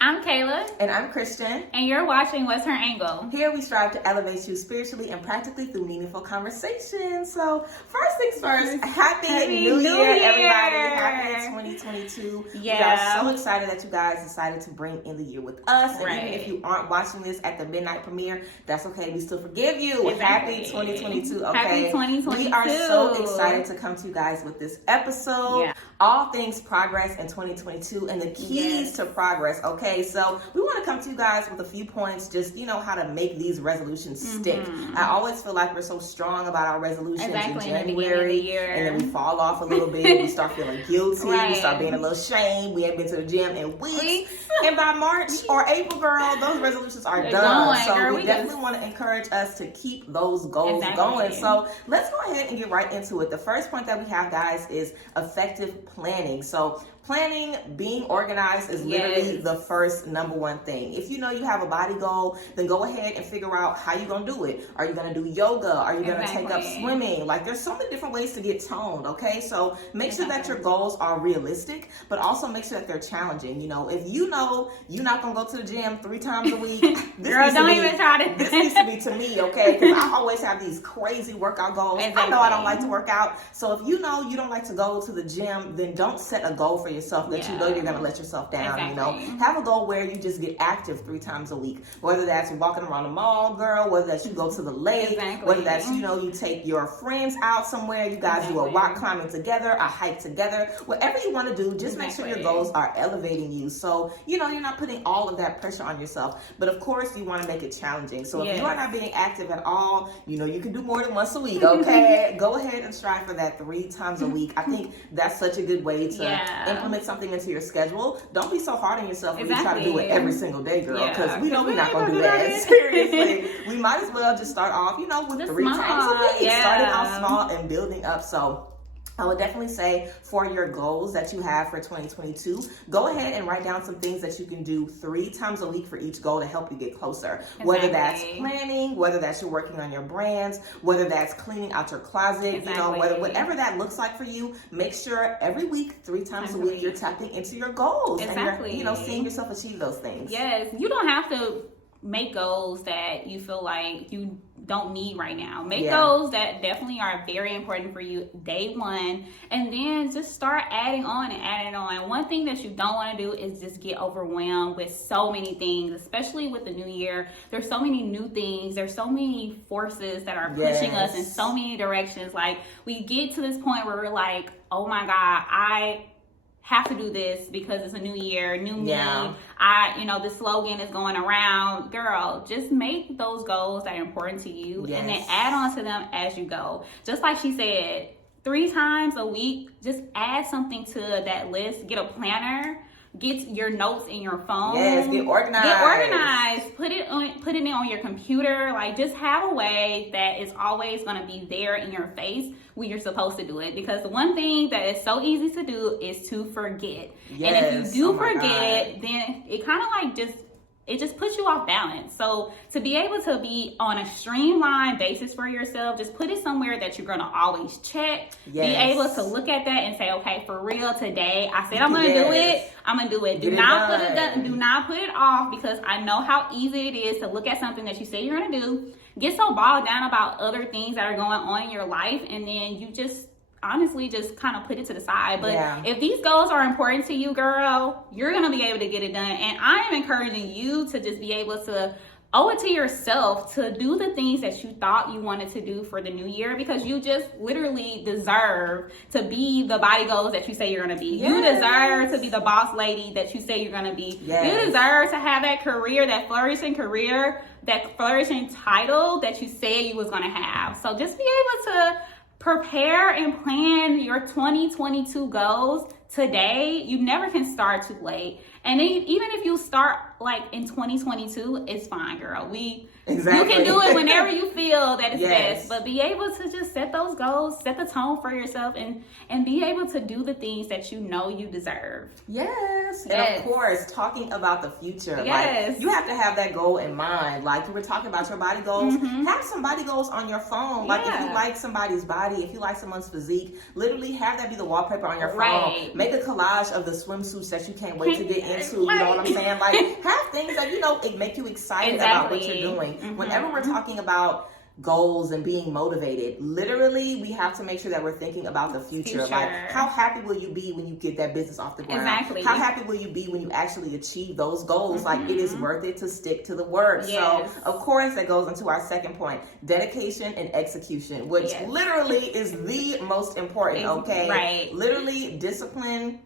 I'm Kayla. And I'm Christian. And you're watching What's Her Angle? Here we strive to elevate you spiritually and practically through meaningful conversation. So, first things first, Happy New Year, everybody. Happy 2022. Yeah. We are so excited that you guys decided to bring in the year with us. Right. And even if you aren't watching this at the midnight premiere, that's okay. We still forgive you. Exactly. Happy 2022, okay? Happy 2022. We are so excited to come to you guys with this episode. Yeah. All things progress in 2022 and the keys to progress, okay? So we want to come to you guys with a few points, just, how to make these resolutions stick. I always feel like we're so strong about our resolutions in January, and then we fall off a little bit. We start feeling guilty. Right. We start being a little shamed. We haven't been to the gym in weeks. And by March or April, girl, those resolutions are done. So we definitely want to encourage us to keep those goals going. So let's go ahead and get right into it. The first point that we have, guys, is effective planning. So planning, being organized is literally the first number one thing. If you know you have a body goal, then go ahead and figure out how you're going to do it. Are you going to do yoga? Are you going to take up swimming? Like, there's so many different ways to get toned, okay? So make sure that your goals are realistic, but also make sure that they're challenging. If you know you're not going to go to the gym 3 times a week, girl, don't even try to. This needs to be to me, okay? Because I always have these crazy workout goals. I know I don't like to work out. So if you know you don't like to go to the gym, then don't set a goal for yourself that you know you're going to let yourself down. Have a goal where you just get active 3 times a week, whether that's walking around the mall, girl, whether that's you go to the lake, whether that's you take your friends out somewhere, you guys do a rock climbing together, a hike together, whatever you want to do, just make sure your goals are elevating you, so you're not putting all of that pressure on yourself. But of course you want to make it challenging. So if you are not being active at all, you can do more than once a week, okay? Go ahead and strive for that 3 times a week. I think that's such a good way to implement something into your schedule. Don't be so hard on yourself when you try to do it every single day, girl, because we know we're not going to do that. Seriously. We might as well just start off, with 3 times a week. Starting out small and building up. So I would definitely say for your goals that you have for 2022, go ahead and write down some things that you can do 3 times a week for each goal to help you get closer. Whether that's planning, whether that's you're working on your brands, whether that's cleaning out your closet, whatever that looks like for you, make sure every week, 3 times a week, you're tapping into your goals. And you're, seeing yourself achieve those things. Yes, you don't have to make goals that you feel like you don't need right now. Make goals that definitely are very important for you day one, and then just start adding on and adding on. One thing that you don't want to do is just get overwhelmed with so many things, especially with the new year. There's so many new things. There's so many forces that are pushing us in so many directions. Like, we get to this point where we're like, oh my God, I have to do this because it's a new year, new me. The slogan is going around. Girl, just make those goals that are important to you and then add on to them as you go. Just like she said, 3 times a week, just add something to that list. Get a planner. Get your notes in your phone. Yes, get organized. Get organized. Put it in on your computer. Like, just have a way that is always going to be there in your face when you're supposed to do it. Because the one thing that is so easy to do is to forget. Yes. And if you do forget, then it kind of like it just puts you off balance. So to be able to be on a streamlined basis for yourself, just put it somewhere that you're going to always check. Be able to look at that and say, okay, for real today, I said I'm going to do it. I'm going to do it. Do not put it off, because I know how easy it is to look at something that you say you're going to do, get so bogged down about other things that are going on in your life, and then you just honestly just kind of put it to the side. But if these goals are important to you, girl, you're going to be able to get it done. And I am encouraging you to just be able to owe it to yourself to do the things that you thought you wanted to do for the new year, because you just literally deserve to be the body goals that you say you're going to be. You deserve to be the boss lady that you say you're going to be. You deserve to have that career, that flourishing career, that flourishing title that you said you was going to have. So just be able to prepare and plan your 2022 goals today. You never can start too late. And then even if you start like in 2022, it's fine, girl. You can do it whenever you feel that it's best, but be able to just set those goals, set the tone for yourself, and be able to do the things that you know you deserve. And of course, talking about the future, like, you have to have that goal in mind. Like you were talking about your body goals, have some body goals on your phone. Like if you like somebody's body, if you like someone's physique, literally have that be the wallpaper on your phone. Make a collage of the swimsuits that you can't wait to get into. You know what I'm saying? Like, have things that, you know, it make you excited about what you're doing. Whenever we're talking about goals and being motivated, literally we have to make sure that we're thinking about the future. Like, how happy will you be when you get that business off the ground? How happy will you be when you actually achieve those goals? Like, it is worth it to stick to the work. So of course that goes into our second point, dedication and execution, which literally is the most important. Okay, literally discipline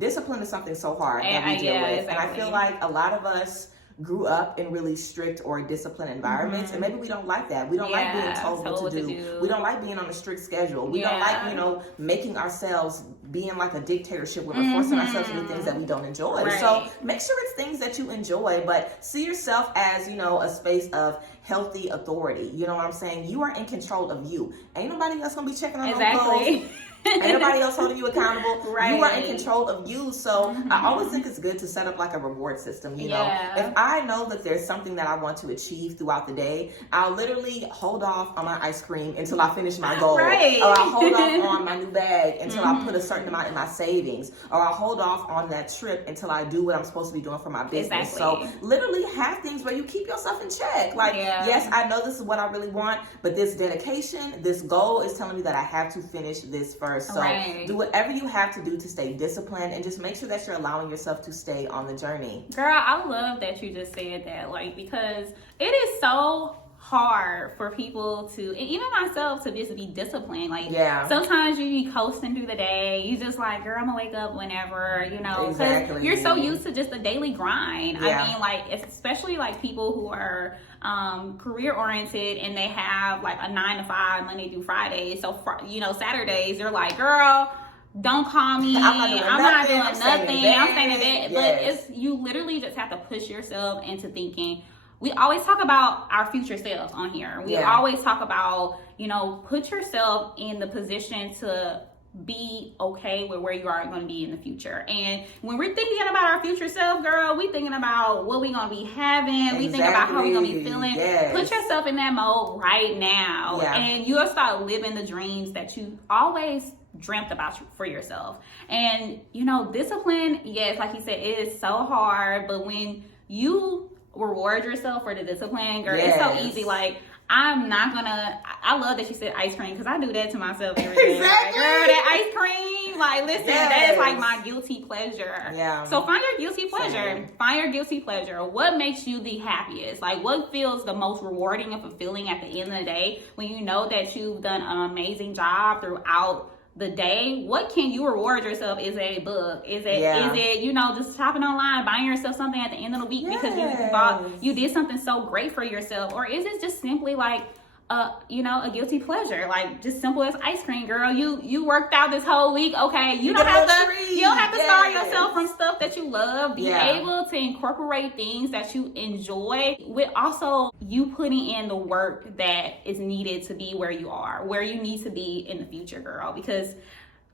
is something so hard that we deal with. And I feel like a lot of us grew up in really strict or disciplined environments, and maybe we don't like that. We don't like being told what to do. We don't like being on a strict schedule. We don't like, you know, making ourselves being like a dictatorship where we're forcing ourselves to do things that we don't enjoy. So make sure it's things that you enjoy, but see yourself as, you know, a space of healthy authority. You know what I'm saying? You are in control of you. Ain't nobody else gonna be checking on those goals. Ain't nobody else holding you accountable. You are in control of you. So I always think it's good to set up like a reward system. You know, if I know that there's something that I want to achieve throughout the day, I'll literally hold off on my ice cream until I finish my goal. Or I'll hold off on my new bag until I put a certain amount in my savings. Or I'll hold off on that trip until I do what I'm supposed to be doing for my business. So literally have things where you keep yourself in check. Like, yes, I know this is what I really want, but this dedication, this goal is telling me that I have to finish this first. So do whatever you have to do to stay disciplined, and just make sure that you're allowing yourself to stay on the journey. Girl, I love that you just said that, like, because it is so hard for people to, and even myself, to just be disciplined. Like, sometimes you be coasting through the day. You just like, girl, I'm gonna wake up whenever, you know, because you're so used to just the daily grind. I mean, like, especially like people who are career oriented and they have like a 9 to 5 Monday through Friday. So, you know, Saturdays, they're like, girl, don't call me. I'm not doing nothing. I'm staying in bed. But it's, you literally just have to push yourself into thinking. We always talk about our future selves on here. We always talk about, you know, put yourself in the position to be okay with where you are going to be in the future. And when we're thinking about our future self, girl, we thinking about what we going to be having. We think about how we going to be feeling. Put yourself in that mode right now. And you'll start living the dreams that you always dreamt about for yourself. And, you know, discipline, yes, like you said, it is so hard. But when you reward yourself for the discipline, girl, it's so easy. Like, I'm not gonna, I love that you said ice cream, because I do that to myself every day. Like, girl, that ice cream, like, listen, that is like my guilty pleasure. So find your guilty pleasure. Find your guilty pleasure. What makes you the happiest? Like, what feels the most rewarding and fulfilling at the end of the day when you know that you've done an amazing job throughout the day? What can you reward yourself? Is it a book? Is it you know, just shopping online, buying yourself something at the end of the week because you did something so great for yourself? Or is it just simply like you know, a guilty pleasure, like just simple as ice cream? Girl, you worked out this whole week. Okay, you don't have to starve yourself from stuff that you love. Be able to incorporate things that you enjoy with also you putting in the work that is needed to be where you are, where you need to be in the future, girl. Because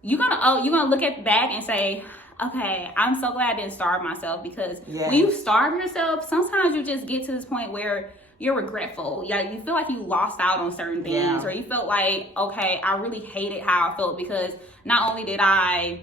you're gonna look at back and say, okay, I'm so glad I didn't starve myself. Because when you starve yourself, sometimes you just get to this point where you're regretful. You feel like you lost out on certain things, or you felt like, okay, I really hated how I felt because not only did I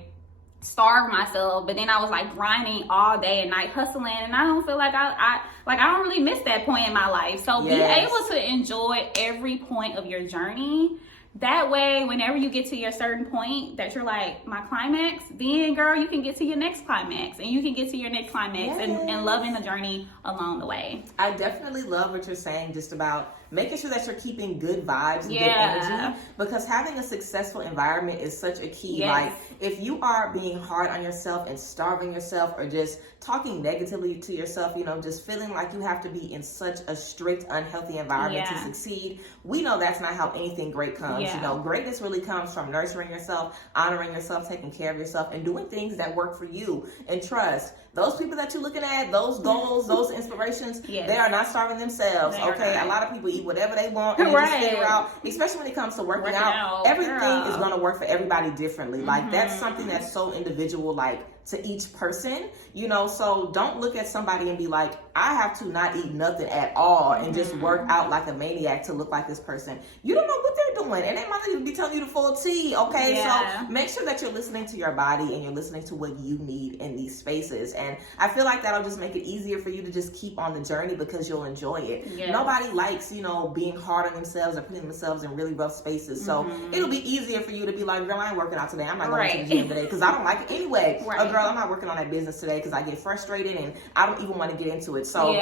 starve myself, but then I was like grinding all day and night, hustling, and I don't feel like I don't really miss that point in my life. So be able to enjoy every point of your journey. That way, whenever you get to your certain point that you're like, my climax, then, girl, you can get to your next climax, and you can get to your next climax and loving the journey along the way. I definitely love what you're saying just about making sure that you're keeping good vibes and good energy, because having a successful environment is such a key. Like, if you are being hard on yourself and starving yourself, or just talking negatively to yourself, you know, just feeling like you have to be in such a strict, unhealthy environment to succeed, we know that's not how anything great comes. You know, greatness really comes from nurturing yourself, honoring yourself, taking care of yourself, and doing things that work for you. And trust, those people that you're looking at, those goals, those inspirations, they are not starving themselves. A lot of people eat whatever they want and just figure out, especially when it comes to working out, everything is going to work for everybody differently. Like, that's something that's so individual. Like, to each person, you know, so don't look at somebody and be like, I have to not eat nothing at all and just work out like a maniac to look like this person. You don't know what they're doing, and they might not even be telling you the full tea, okay? So make sure that you're listening to your body and you're listening to what you need in these spaces, and I feel like that'll just make it easier for you to just keep on the journey because you'll enjoy it. Nobody likes, you know, being hard on themselves or putting themselves in really rough spaces, so it'll be easier for you to be like, girl, I ain't working out today, I'm not going to the gym today because I don't like it anyway. Or girl, I'm not working on that business today because I get frustrated and I don't even want to get into it. So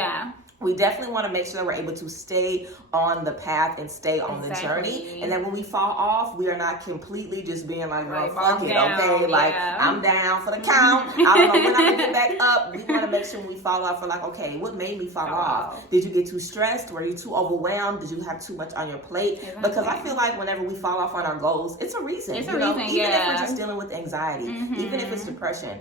we definitely want to make sure that we're able to stay on the path and stay on the journey. And then when we fall off, we are not completely just being like, girl, fuck it, okay? Like, I'm down for the count. I don't know when I'm going to get back up. We want to make sure when we fall off, we're like, okay, what made me fall off? Did you get too stressed? Were you too overwhelmed? Did you have too much on your plate? Because I feel like whenever we fall off on our goals, it's a reason. It's a reason, even if we're just dealing with anxiety, even if it's depression.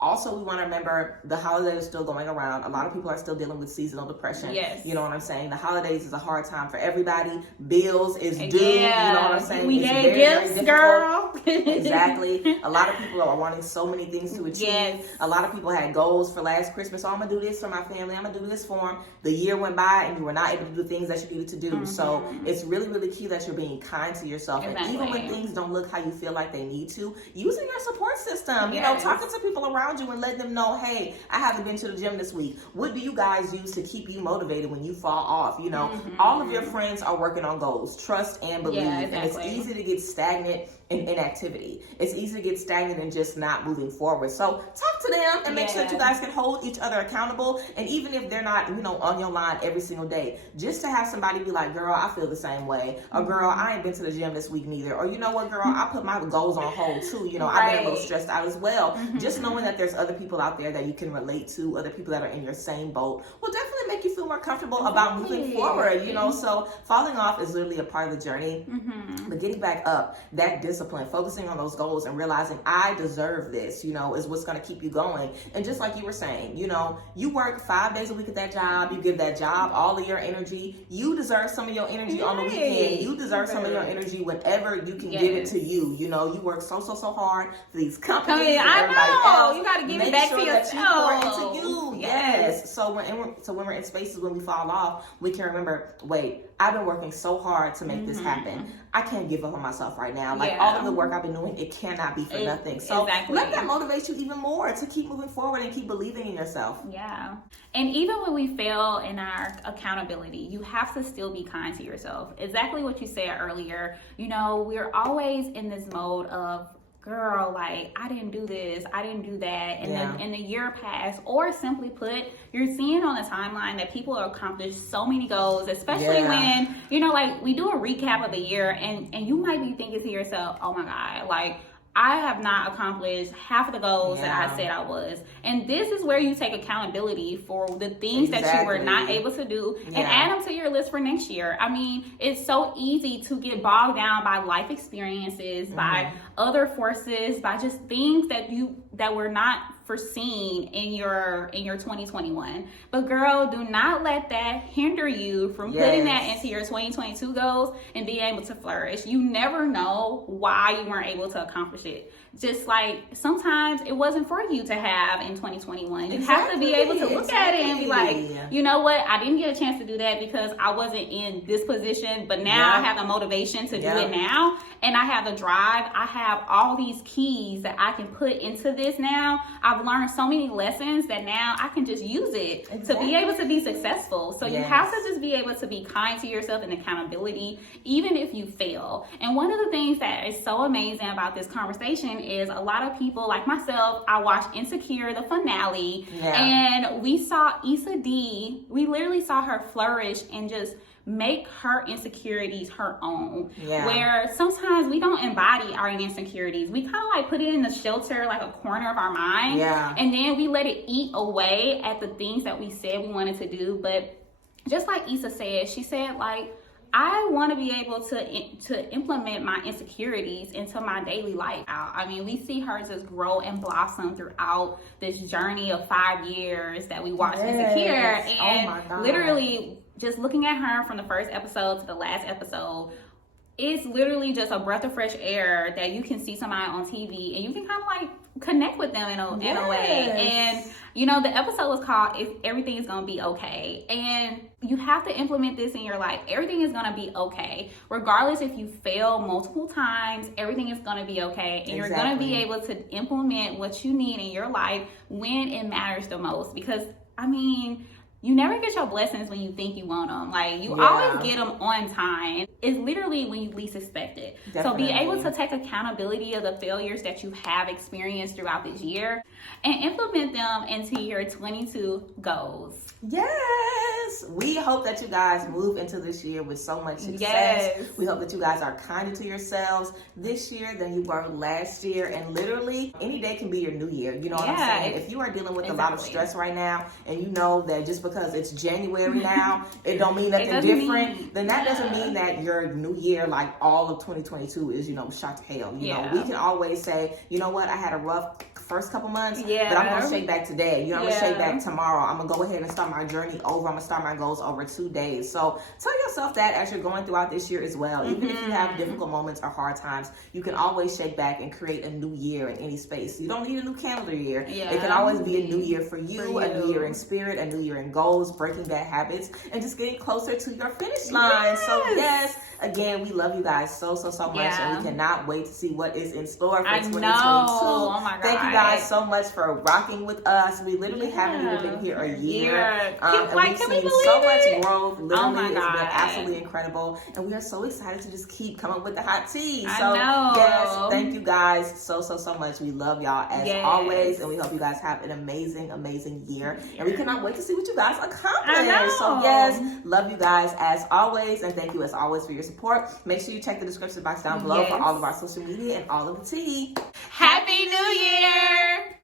Also, we want to remember the holidays are still going around. A lot of people are still dealing with seasonal depression. You know what I'm saying? The holidays is a hard time for everybody. Bills is due. You know what I'm saying? We gave gifts, girl. Exactly. A lot of people are wanting so many things to achieve. A lot of people had goals for last Christmas. So I'm going to do this for my family. I'm going to do this for them. The year went by and you were not able to do the things that you needed to do. So it's really, really key that you're being kind to yourself. And even when things don't look how you feel like they need to, using your support system, you know, talking to people around you and letting them know, hey, I haven't been to the gym this week. What do you guys use to keep you motivated when you fall off? You know, all of your friends are working on goals. Trust and believe. And it's easy to get stagnant in inactivity. It's easy to get stagnant and just not moving forward. So talk to them and make sure that you guys can hold each other accountable. And even if they're not, you know, on your line every single day, just to have somebody be like, girl, I feel the same way. Or girl, I ain't been to the gym this week neither. Or you know what, girl, I put my goals on hold too. You know, I've been a little stressed out as well. Just knowing that there's other people out there that you can relate to, other people that are in your same boat, will definitely make you feel more comfortable about moving forward, you know. So falling off is literally a part of the journey, but getting back up, that discipline, focusing on those goals and realizing I deserve this, you know, is what's going to keep you going. And just like you were saying, you know, you work 5 days a week at that job, you give that job all of your energy, you deserve some of your energy on the weekend, you deserve some of your energy whenever you can give it to you. You know, you work so hard for these companies and everybody else. You got to give it back to yourself. Into you. Yes. So when we're in spaces when we fall off, we can remember, wait, I've been working so hard to make this happen. I can't give up on myself right now. Like all of the work I've been doing, it cannot be for nothing. So let that motivate you even more to keep moving forward and keep believing in yourself. Yeah. And even when we fail in our accountability, you have to still be kind to yourself. Exactly what you said earlier. You know, we're always in this mode of, girl, like, I didn't do this, I didn't do that, and the year passed. Or simply put, you're seeing on the timeline that people have accomplished so many goals, especially when, you know, like, we do a recap of the year, and you might be thinking to yourself, oh my God, like, I have not accomplished half of the goals that I said I was. And this is where you take accountability for the things that you were not able to do and add them to your list for next year. I mean, it's so easy to get bogged down by life experiences, by other forces, by just things that were not foreseen in your 2021. But girl, do not let that hinder you from putting that into your 2022 goals and being able to flourish. You never know why you weren't able to accomplish it. Just like sometimes it wasn't for you to have in 2021. You have to be able to look at it and be like, you know what, I didn't get a chance to do that because I wasn't in this position, but now I have the motivation to do it now, and I have the drive. I have all these keys that I can put into this now. I've learned so many lessons that now I can just use it to be able to be successful. So you have to just be able to be kind to yourself and accountability, even if you fail. And one of the things that is so amazing about this conversation is a lot of people, like myself, I watched Insecure, the finale, and we saw Issa D, we literally saw her flourish and just make her insecurities her own. Where sometimes we don't embody our insecurities. We kind of like put it in the shelter, like a corner of our mind. And then we let it eat away at the things that we said we wanted to do. But just like Issa said, she said, like, I want to be able to implement my insecurities into my daily life. I mean, we see her just grow and blossom throughout this journey of 5 years that we watched Insecure. And literally just looking at her from the first episode to the last episode, it's literally just a breath of fresh air that you can see somebody on TV and you can kind of like connect with them in a way. And you know, the episode was called "If Everything Is Gonna Be Okay," and you have to implement this in your life. Everything is gonna be okay, regardless if you fail multiple times. Everything is gonna be okay, and you're gonna be able to implement what you need in your life when it matters the most. Because I mean, you never get your blessings when you think you want them. Like, you always get them on time. It's literally when you least expect it. Definitely. So be able to take accountability of the failures that you have experienced throughout this year and implement them into your 22 goals. Yes. We hope that you guys move into this year with so much success. We hope that you guys are kinder to yourselves this year than you were last year. And literally, any day can be your new year. You know what I'm saying? If you are dealing with a lot of stress right now, and you know that just because it's January now, it don't mean nothing different, then that doesn't mean that your new year, like all of 2022, is, you know, shot to hell. You know, we can always say, you know what, I had a rough first couple months, but I'm gonna shake back today. You know, I'm gonna shake back tomorrow. I'm gonna go ahead and start my journey over. I'm gonna start my goals over 2 days. So tell yourself that as you're going throughout this year as well. Even if you have difficult moments or hard times, you can always shake back and create a new year in any space. You don't need a new calendar year. It can always be a new year for you, a new year in spirit, a new year in goals, breaking bad habits, and just getting closer to your finish line. So yes, again, we love you guys so much, and we cannot wait to see what is in store for 2022. Oh my God. Thank you guys so much for rocking with us. We literally haven't even been here a year. And we've seen so much growth. Literally, it's been absolutely incredible. And we are so excited to just keep coming with the hot tea. So yes, thank you guys so much. We love y'all as always. And we hope you guys have an amazing year. And we cannot wait to see what you guys accomplish. So yes, love you guys as always. And thank you as always for your support. Make sure you check the description box down below for all of our social media and all of the tea. Happy New Year!